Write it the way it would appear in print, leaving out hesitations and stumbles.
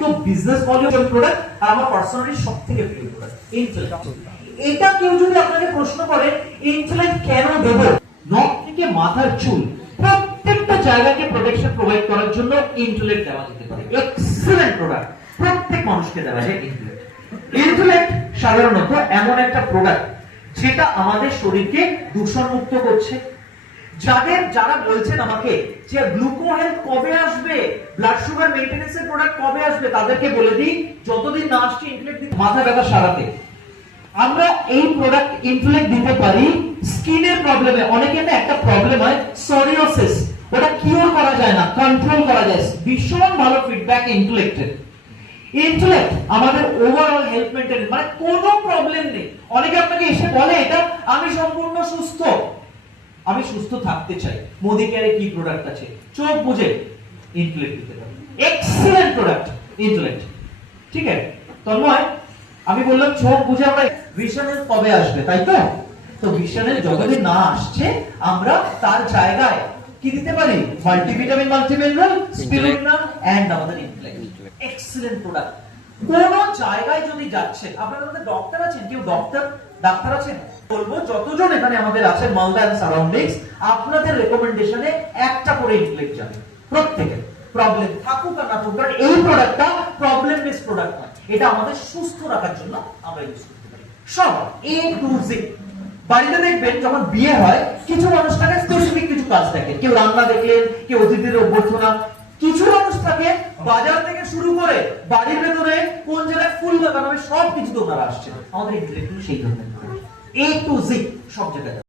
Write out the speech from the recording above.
তো business volume product আর আমার personally সবথেকে প্রিয় প্রোডাক্ট ইন্টেলেক্ট। এটা কেউ যদি আপনাকে প্রশ্ন করে ইন্টেলেক্ট কেন দেব, নখ থেকে মাথার চুল প্রত্যেকটা জায়গাকে প্রোটেকশন প্রোভাইড করার জন্য ইন্টেলেক্ট দেওয়া যেতে পারে। এক্সেলেন্ট প্রোডাক্ট, প্রত্যেক মানুষকে দেওয়া যায় ইন্টেলেক্ট। ইন্টেলেক্ট সাধারণত এমন একটা প্রোডাক্ট যেটা আমাদের শরীরকে দূষণমুক্ত করছে। যারা বলছেন আমাকে যে গ্লুকো হেলথ কবে আসবে, ব্লাড সুগার মেইনটেনেন্সের প্রোডাক্ট কবে আসবে, তাদেরকে বলে দিই যতদিন না আসছে ইন্টেলেক্ট মাথা ব্যথা সারাতে। আমরা এই প্রোডাক্ট ইন্টেলেক্ট দিতে পারি স্কিনের প্রবলেমে। অনেকের না একটা প্রবলেম হয় সোরিয়াসিস, ওটা কিওর করা যায় না, কন্ট্রোল করা যায়। ভীষণ ভালো ফিডব্যাক ইন্টেলেক্টের। ইন্টেলেক্ট আমাদের ওভারঅল হেলথ মেইনটেনেন্স, মানে কোনো প্রবলেম নেই। অনেকে আপনাকে এসে বলে এটা আমি সম্পূর্ণ সুস্থ, আমি সুস্থ থাকতে চাই, মোদি কেয়ারে কি প্রোডাক্ট আছে, চোখ বুঝে ইন্টেলেক্ট দিতে পারি। এক্সেলেন্ট প্রোডাক্ট ইন্টেলেক্ট, ঠিক আছে তন্ময়? আমি বললাম চোখ বুঝে আমরা ভিশন হেলথ কবে আসবে, তাই তো? তো ভিশন হেলথ যতদিন না আসছে আমরা তার জায়গায় কি দিতে পারি? মাল্টিভিটামিন, মাল্টিমিনারেল, স্পিরুলিনা এন্ড আমাদের ইন্টেলেক্ট। Excellent product. কোন জায়গায় যদি যাচ্ছেন, আপনাদের মধ্যে ডক্টর আছেন, কেউ ডাক্তার আছেন? বলবো যতজন এখানে আমাদের আছেন মালদা এন্ড সারাউন্ডিংস, আপনাদের রেকমেন্ডেশনে একটা করে ইন্টেলেক্ট যাবে প্রত্যেকে। প্রবলেম থাকুক আর না থাকুক, কারণ এই প্রোডাক্টটা প্রবলেমলেস প্রোডাক্ট নয়, এটা আমাদের সুস্থ রাখার জন্য আমরা ইউজ করতে পারি। সব এ টু জেড। বাড়িতে দেখবেন যখন বিয়ে হয় কিছু মানুষ থাকে স্পেসিফিক কিছু কাজ থাকে, কেউ রান্না দেখলেন, কেউ অতিথিদের অভ্যর্থনা, কিছু মানুষ থাকে বাজার থেকে শুরু করে বাড়ির ভেতরে কোন জায়গায় ফুল লাগানো হবে সবকিছু তো ওনারা আসছে। আমাদের ইন্টেলেক্ট সেই ধরনের এ টু জেড সব জায়গায়।